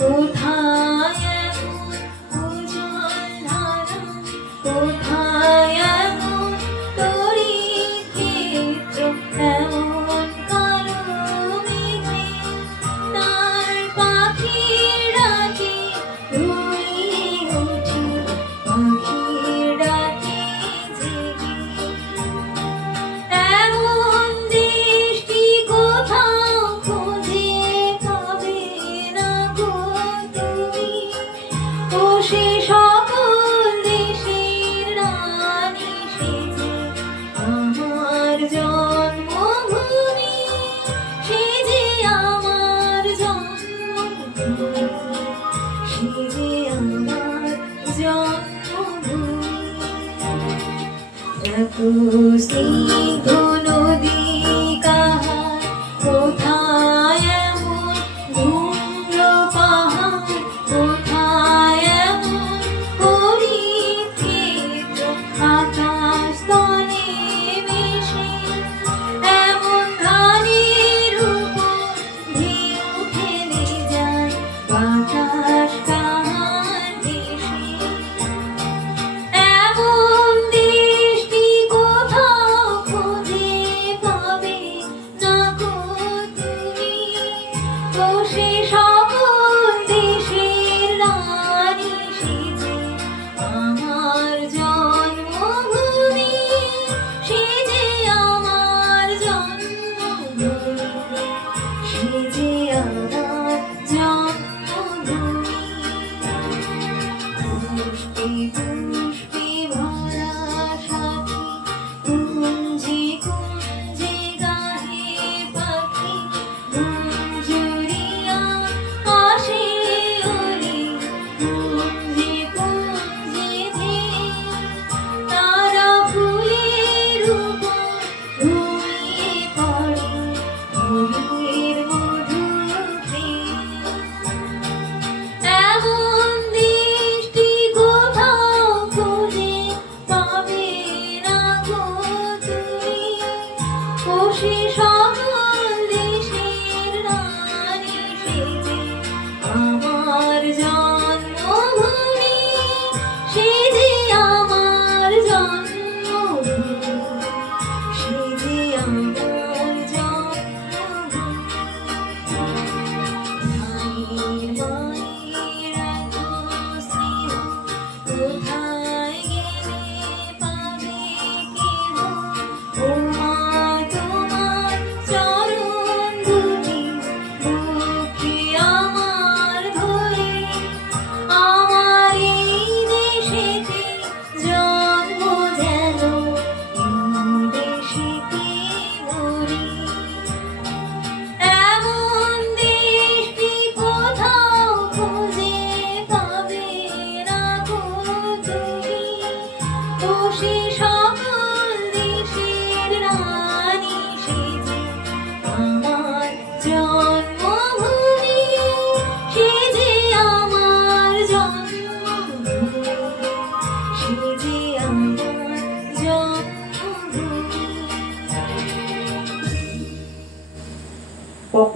কোথায় এমন উজ্জ্বল ধারা, কোথায় এমন তড়িৎ ক্ষেত্র, এমন কালো মেঘে তার পাখির ডাকে ঘুমিয়ে উঠি, পাখির ডাকে জেগে। এমন দৃষ্টি কোথাও খুঁজে পাবে না গো তুমি, ও সে সকল দেশের রানী সেজে আমার জন্মভূমি, সে যে আমার জন্মভূমি, সে যে আমার জন্মভূমি। এত স্নিগ্ধ নদী কাহার, কোথায় এমন ধূম্র পাহাড়, কোথায় এমন হরিৎ ক্ষেত্র, আকাশ তলে মিশে এমন ধানের উপর ঢেউ খেলে যায় বাতাস কাহার দেশে। এমন দৃষ্টি কোথাও খুঁজে পাবে না গো তুমি, ও সে সকল দেশের রানী সেজে আমার জন্মভূমি, সে যে আমার জন্মভূমি, সে যে আমার জন্মভূমি। পুষ্পে পুষ্পে ভরা সাথী, কুঞ্জে কুঞ্জে গাহে পাখি, মঞ্জুরিয়া আসে ওরে, কুঞ্জে কুঞ্জে ধেয়ে তারা ফুলের উপর ঘুমিয়ে পড়ে, ফুলের মধু খেয়ে। এমন দৃষ্টি কোথাও খুঁজে পাবে না গো তুমি, ও সে সকল দেশের রানী সেজে আমার জন্মভূমি, সে যে আমার জন্মভূমি, সে যে আমার জন্মভূমি। মায়ের মায়ের এত স্নেহ কোথায় গেলে পাবে কেহ, ও মা তোমার চরণ দুটি বুকে আমার ধরে, আমার এই দেশেতে জন্ম যেন এই দেশেতে মরি। এমন দৃষ্টি কোথাও খুঁজে পাবে না গো তুমি, ও সে সকল দেশের রানী সেজে আমার জন্মভূমি, সে যে আমার জন্মভূমি, সে যে আমার জন্মভূমি। পপ